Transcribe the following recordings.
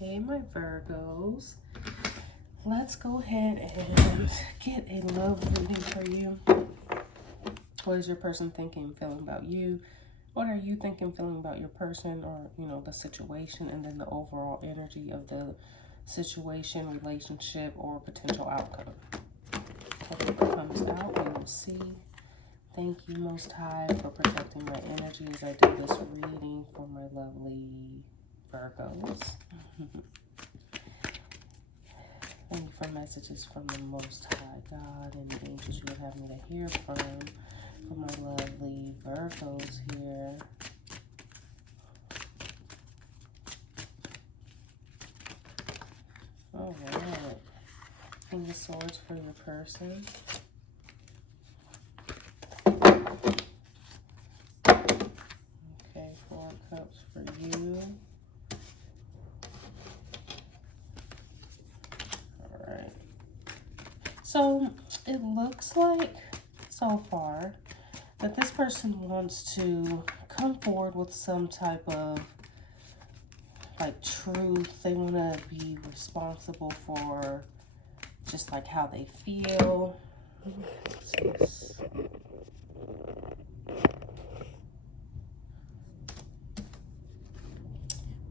Hey, my Virgos. Let's go ahead and get a love reading for you. What is your person thinking, feeling about you? What are you thinking, feeling about your person or, the situation, and then the overall energy of the situation, relationship, or potential outcome. Whatever comes out, we will see. Thank you, Most High, for protecting my energy as I do this reading for my lovely Virgos. Thank you for messages from the Most High God and the angels you would have me to hear from for my lovely Virgos here. All right. King of Swords for your person. Okay, Four of Cups for you. All right. So it looks like so far that this person wants to come forward with some type of like truth. They want to be responsible for just like how they feel.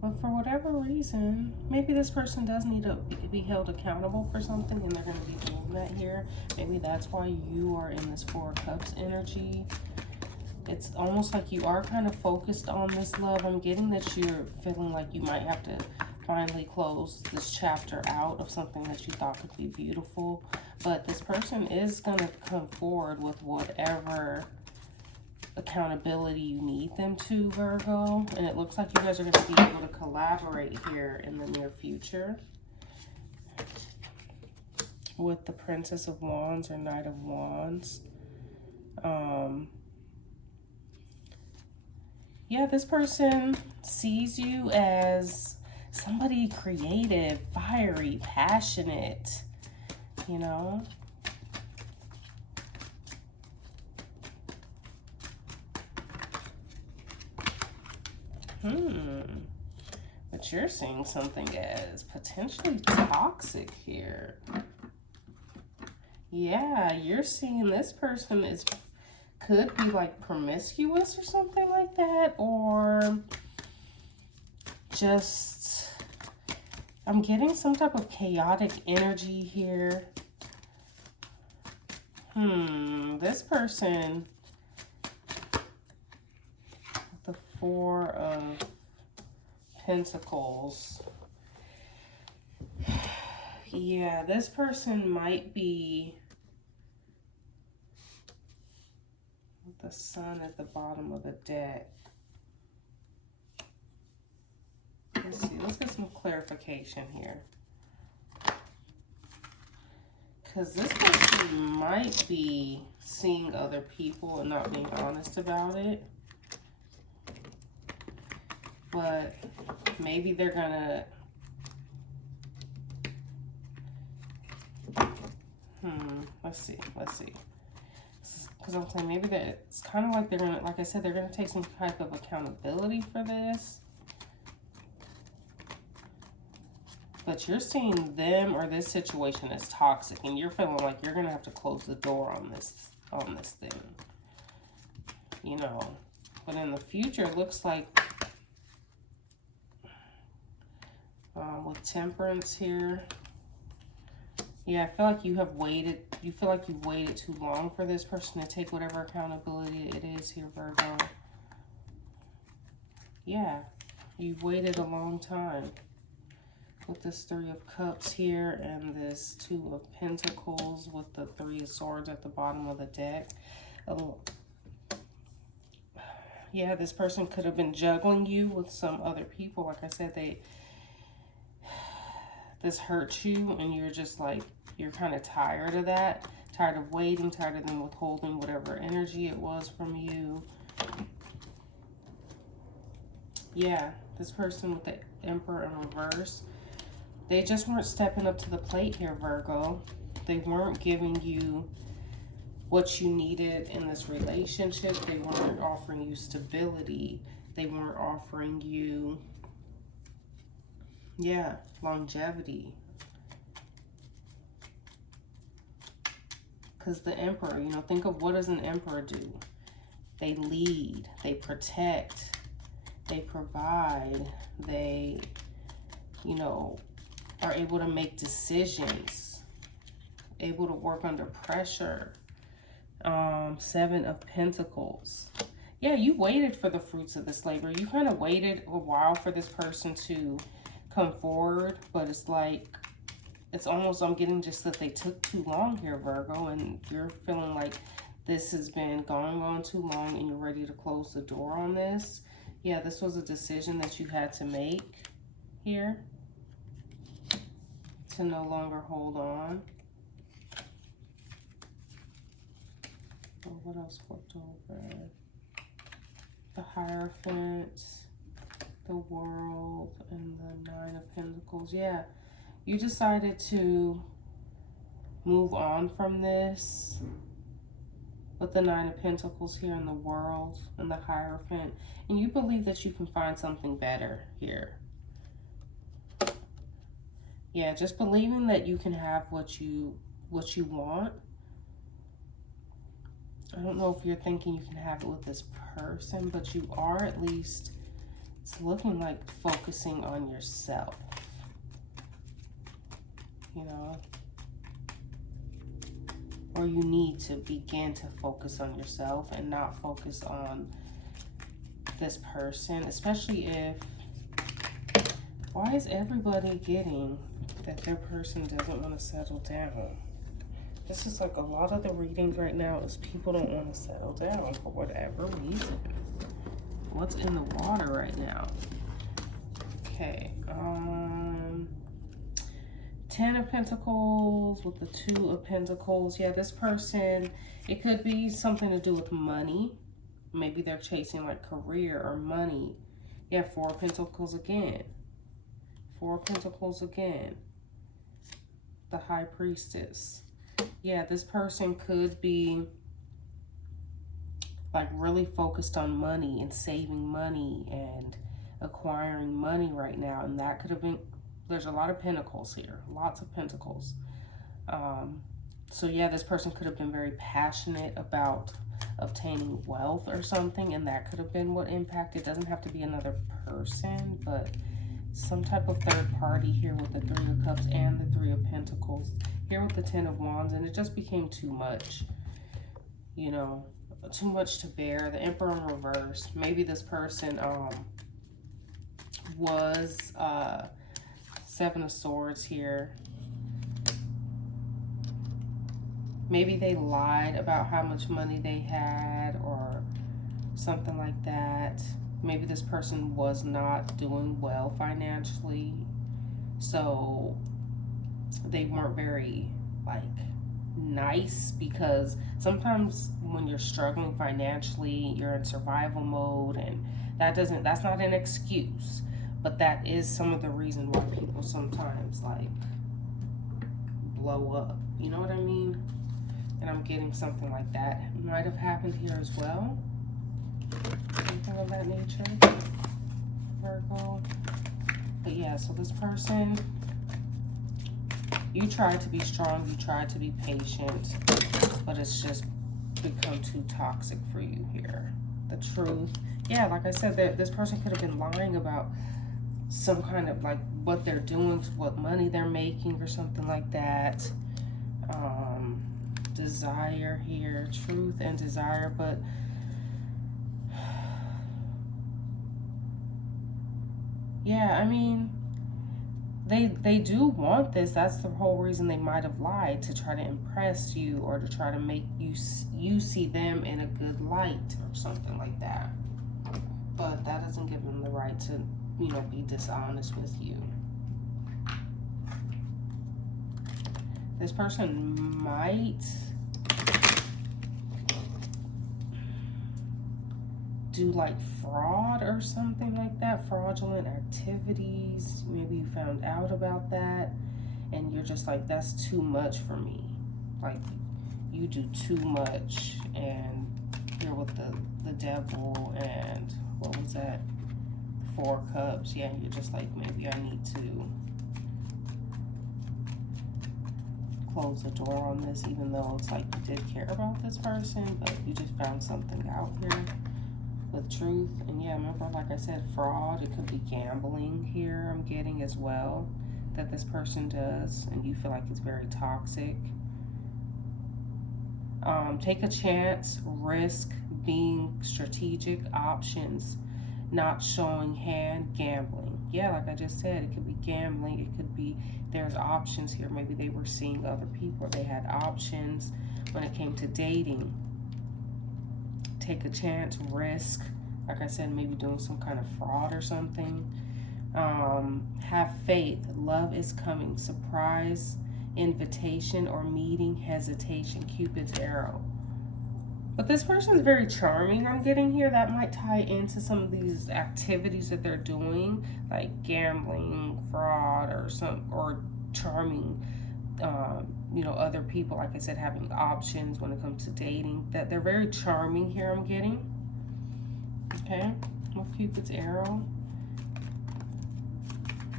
But for whatever reason, maybe this person does need to be held accountable for something, and they're going to be doing that here. Maybe that's why you are in this Four of Cups energy. It's almost like you are kind of focused on this love. I'm getting that you're feeling like you might have to finally close this chapter out of something that you thought could be beautiful. But this person is going to come forward with whatever accountability you need them to, Virgo. And it looks like you guys are going to be able to collaborate here in the near future. With the Princess of Wands or Knight of Wands. Yeah, this person sees you as somebody creative, fiery, passionate, you know. But you're seeing something as potentially toxic here. Yeah, you're seeing this person could be like promiscuous or something like that, or just, I'm getting some type of chaotic energy here. This person, the Four of Pentacles. Yeah, this person might be with the Sun at the bottom of the deck. Let's see, let's get some clarification here. Because this person might be seeing other people and not being honest about it. But maybe they're gonna... Let's see. Because I'm saying maybe that it's kind of like they're gonna, like I said, they're gonna take some type of accountability for this. But you're seeing them or this situation as toxic, and you're feeling like you're gonna have to close the door on this thing. You know. But in the future, it looks like with Temperance here. Yeah, I feel like you have waited. You feel like you've waited too long for this person to take whatever accountability it is here, Virgo. Yeah, you've waited a long time. With this Three of Cups here and this Two of Pentacles with the Three of Swords at the bottom of the deck. Yeah, this person could have been juggling you with some other people. Like I said, this hurts you and you're just like, you're kind of tired of that. Tired of waiting, tired of them withholding whatever energy it was from you. Yeah, this person with the Emperor in reverse. They just weren't stepping up to the plate here, Virgo. They weren't giving you what you needed in this relationship. They weren't offering you stability. They weren't offering you, Yeah, longevity. Because the Emperor, you know, think of what does an Emperor do? They lead, they protect, they provide, they, you know, are able to make decisions, able to work under pressure. Seven of Pentacles. Yeah, you waited for the fruits of this labor. You kind of waited a while for this person to come forward, but it's like, it's almost, I'm getting just that they took too long here, Virgo, and you're feeling like this has been going on too long and you're ready to close the door on this. Yeah, this was a decision that you had to make here to no longer hold on. Oh, what else flipped over? The Hierophant, the World, and the Nine of Pentacles. Yeah, you decided to move on from this with the Nine of Pentacles here in the World and the Hierophant. And you believe that you can find something better here. Yeah, just believing that you can have what you want. I don't know if you're thinking you can have it with this person, but you are at least, it's looking like focusing on yourself. You know? Or you need to begin to focus on yourself and not focus on this person, especially if, why is everybody getting that their person doesn't want to settle down? This is like a lot of the readings right now is people don't want to settle down for whatever reason. What's in the water right now? Okay, 10 of Pentacles with the 2 of Pentacles. Yeah, this person, it could be something to do with money. Maybe they're chasing like career or money. Yeah, 4 of Pentacles again. 4 of Pentacles again. The High Priestess. Yeah, this person could be like really focused on money and saving money and acquiring money right now. And that could have been, there's a lot of pentacles here, lots of pentacles. So yeah, this person could have been very passionate about obtaining wealth or something, and that could have been what impacted. It doesn't have to be another person, but some type of third party here with the 3 of Cups and the 3 of Pentacles. Here with the 10 of Wands, and it just became too much, you know, too much to bear. The Emperor in reverse. Maybe this person was 7 of Swords here. Maybe they lied about how much money they had or something like that. Maybe this person was not doing well financially, so they weren't very like nice, because sometimes when you're struggling financially, you're in survival mode, and that's not an excuse, but that is some of the reason why people sometimes like blow up, you know what I mean? And I'm getting something like that might have happened here as well, something of that nature, Virgo. But yeah, so this person, you tried to be strong, you tried to be patient, but it's just become too toxic for you here. The Truth. Yeah, like I said, this person could have been lying about some kind of like what they're doing, what money they're making or something like that. Desire here, Truth and Desire, but yeah, I mean, they do want this. That's the whole reason they might have lied, to try to impress you or to try to make you see them in a good light or something like that. But that doesn't give them the right to, you know, be dishonest with you. This person might do like fraud or something like that, fraudulent activities. Maybe you found out about that and you're just like, that's too much for me. Like, you do too much. And here with the Devil and what was that? 4 Cups. Yeah, you're just like, maybe I need to close the door on this, even though it's like you did care about this person, but you just found something out here with truth. And yeah, remember, like I said, fraud. It could be gambling here, I'm getting as well, that this person does, and you feel like it's very toxic. Take a chance, risk, being strategic, options, not showing hand, gambling. Yeah, like I just said, it could be gambling. It could be there's options here. Maybe they were seeing other people. They had options when it came to dating. Take a chance, risk. Like I said, maybe doing some kind of fraud or something. Have faith. Love is coming. Surprise, invitation or meeting, hesitation, Cupid's arrow. But this person is very charming, I'm getting here. That might tie into some of these activities that they're doing, like gambling, fraud, or charming, you know, other people. Like I said, having options when it comes to dating. That they're very charming here, I'm getting. Okay, with Cupid's arrow.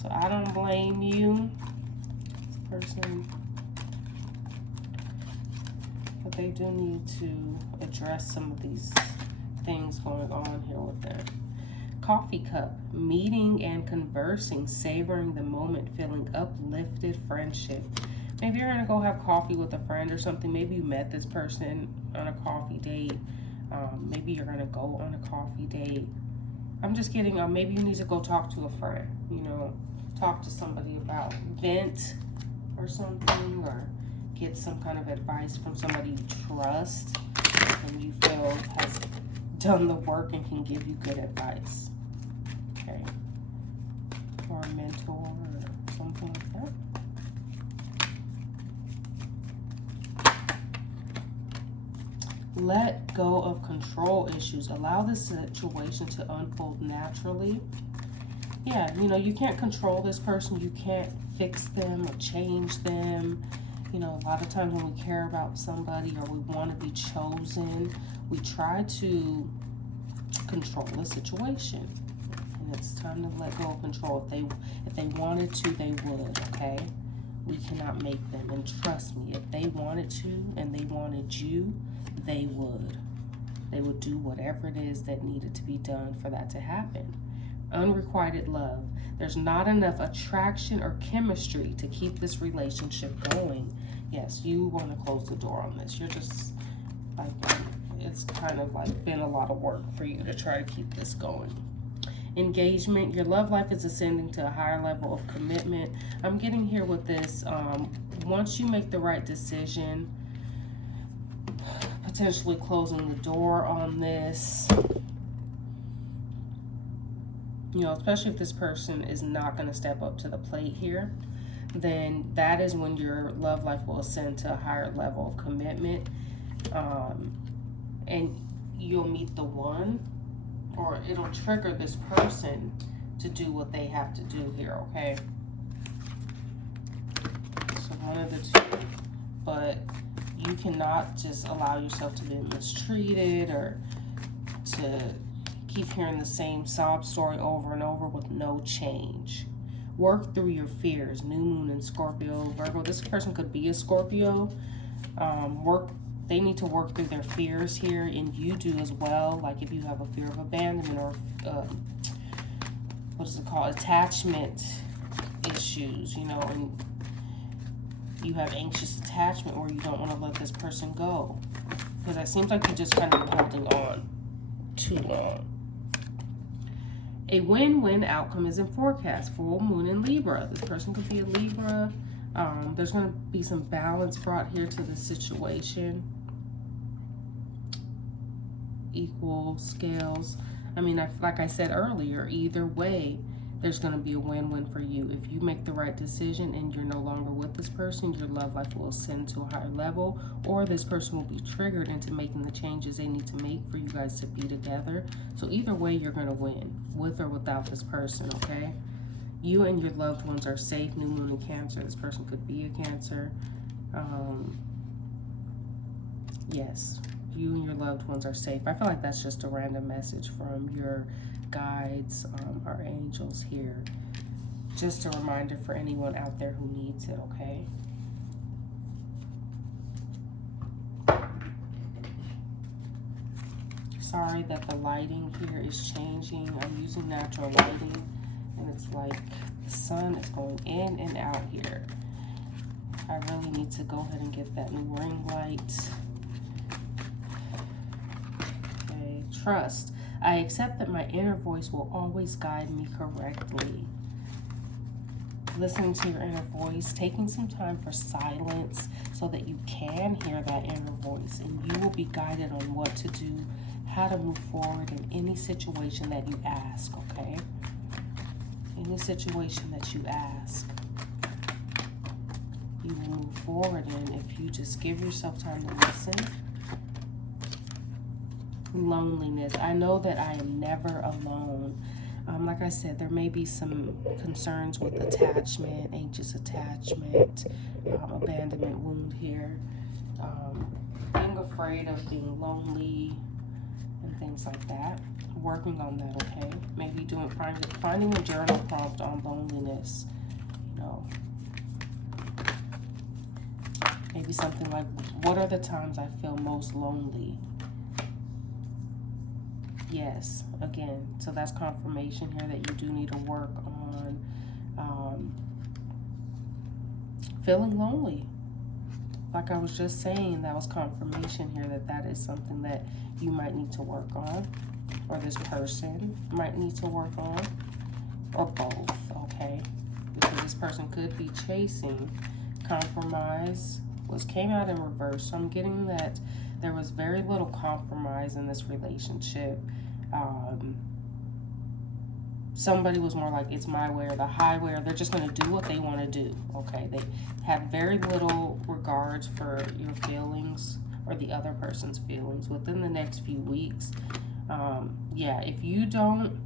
So I don't blame you, this person. But they do need to address some of these things going on here with them. Coffee cup, meeting and conversing, savoring the moment, feeling uplifted, friendship. Maybe you're gonna go have coffee with a friend or something. Maybe you met this person on a coffee date. Maybe you're gonna go on a coffee date. I'm just getting, maybe you need to go talk to a friend, you know, talk to somebody about vent or something, or get some kind of advice from somebody you trust and you feel has done the work and can give you good advice. Okay. Or a mentor or something like that. Let go of control issues. Allow the situation to unfold naturally. Yeah, you know, you can't control this person. You can't fix them or change them. You know, a lot of times when we care about somebody or we want to be chosen, we try to control the situation. And it's time to let go of control. If they wanted to, they would, okay? We cannot make them. And trust me, if they wanted to and they wanted you, they would. They would do whatever it is that needed to be done for that to happen. Unrequited love. There's not enough attraction or chemistry to keep this relationship going. Yes, you want to close the door on this. You're just like, it's kind of like been a lot of work for you to try to keep this going. Engagement. Your love life is ascending to a higher level of commitment. I'm getting here with this. Once you make the right decision, potentially closing the door on this, you know, especially if this person is not going to step up to the plate here, then that is when your love life will ascend to a higher level of commitment. And you'll meet the one, or it'll trigger this person to do what they have to do here, okay? So one of the two. But you cannot just allow yourself to be mistreated or to keep hearing the same sob story over and over with no change. Work through your fears. New moon in Scorpio, Virgo. This person could be a Scorpio. They need to work through their fears here, and you do as well. Like if you have a fear of abandonment or what is it called? Attachment issues, you know, and you have anxious attachment where you don't want to let this person go. Because it seems like you're just kind of holding on too long. A win-win outcome is in forecast. Full moon in Libra. This person could be a Libra. There's going to be some balance brought here to the situation. Equal scales. I mean, like I said earlier, either way, there's going to be a win-win for you. If you make the right decision and you're no longer with this person, your love life will ascend to a higher level, or this person will be triggered into making the changes they need to make for you guys to be together. So either way, you're going to win, with or without this person, okay? You and your loved ones are safe. New moon in Cancer. This person could be a Cancer. Yes, you and your loved ones are safe. I feel like that's just a random message from your guides, our angels here. Just a reminder for anyone out there who needs it, okay? sorry that the lighting here is changing. I'm using natural lighting, and it's like the sun is going in and out here. I really need to go ahead and get that new ring light. Okay, trust. I accept that my inner voice will always guide me correctly. Listening to your inner voice, taking some time for silence so that you can hear that inner voice, and you will be guided on what to do, how to move forward in any situation that you ask, okay? Any situation that you ask, you will move forward in if you just give yourself time to listen. Loneliness. I know that I am never alone. Like I said, there may be some concerns with attachment, anxious attachment, abandonment wound here, being afraid of being lonely and things like that. Working on that, okay? Maybe finding a journal prompt on loneliness, you know. Maybe something like, what are the times I feel most lonely? Yes, again, so that's confirmation here that you do need to work on feeling lonely. Like I was just saying, that was confirmation here that that is something that you might need to work on, or this person might need to work on, or both, okay? Because this person could be chasing. Compromise came out in reverse. So I'm getting that there was very little compromise in this relationship. Somebody was more like, it's my way or the highway, or they're just going to do what they want to do, okay? They have very little regards for your feelings or the other person's feelings within the next few weeks. Yeah, if you don't,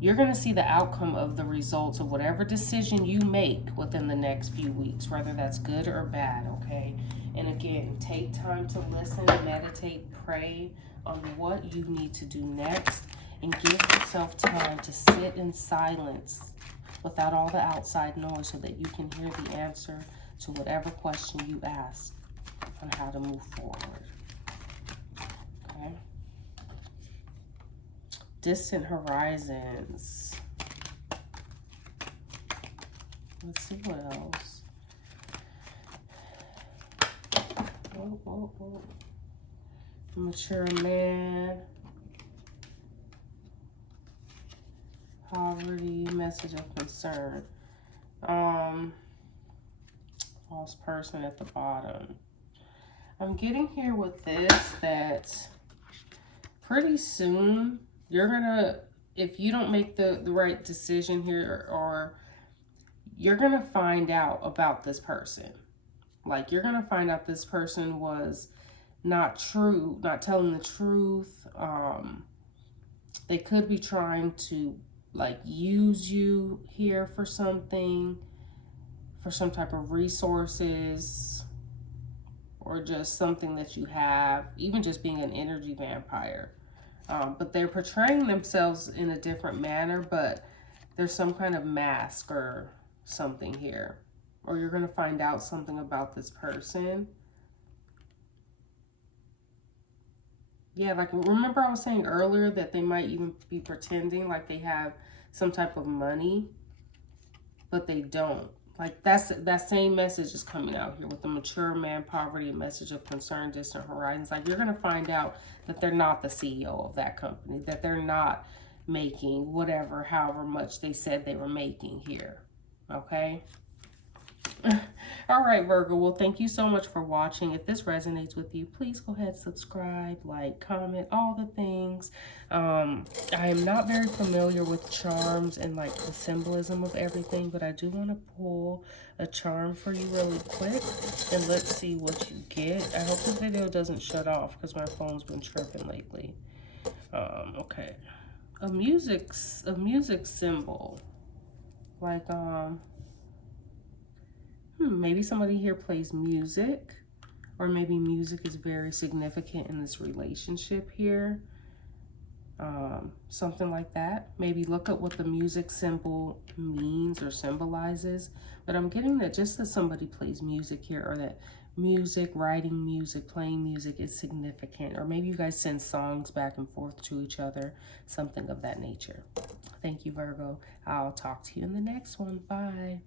you're going to see the outcome of the results of whatever decision you make within the next few weeks, whether that's good or bad, okay? And again, take time to listen, meditate, pray on what you need to do next, and give yourself time to sit in silence without all the outside noise so that you can hear the answer to whatever question you ask on how to move forward. Okay? Distant horizons. Let's see what else. Oh. Mature man. Poverty, message of concern. Lost person at the bottom. I'm getting here with this that pretty soon you're gonna, if you don't make the right decision here, or you're gonna find out about this person. Like, you're gonna find out this person was not true, not telling the truth. They could be trying to like use you here for something, for some type of resources, or just something that you have, even just being an energy vampire. But they're portraying themselves in a different manner, but there's some kind of mask or something here. Or you're going to find out something about this person. Yeah, like, remember I was saying earlier that they might even be pretending like they have some type of money, but they don't. Like, that same message is coming out here with the mature man, poverty, message of concern, distant horizons. Like, you're going to find out that they're not the CEO of that company, that they're not making whatever, however much they said they were making here. Okay? All right, Virgo. Well, thank you so much for watching. If this resonates with you, please go ahead, subscribe, like, comment, all the things. I am not very familiar with charms and like the symbolism of everything, but I do want to pull a charm for you really quick, and let's see what you get. I hope this video doesn't shut off because my phone's been tripping lately. Okay. A music symbol. Like, maybe somebody here plays music, or maybe music is very significant in this relationship here. something like that. Maybe look at what the music symbol means or symbolizes. But I'm getting that just that somebody plays music here, or that music, writing music, playing music is significant. Or maybe you guys send songs back and forth to each other, something of that nature. Thank you, Virgo. I'll talk to you in the next one. Bye.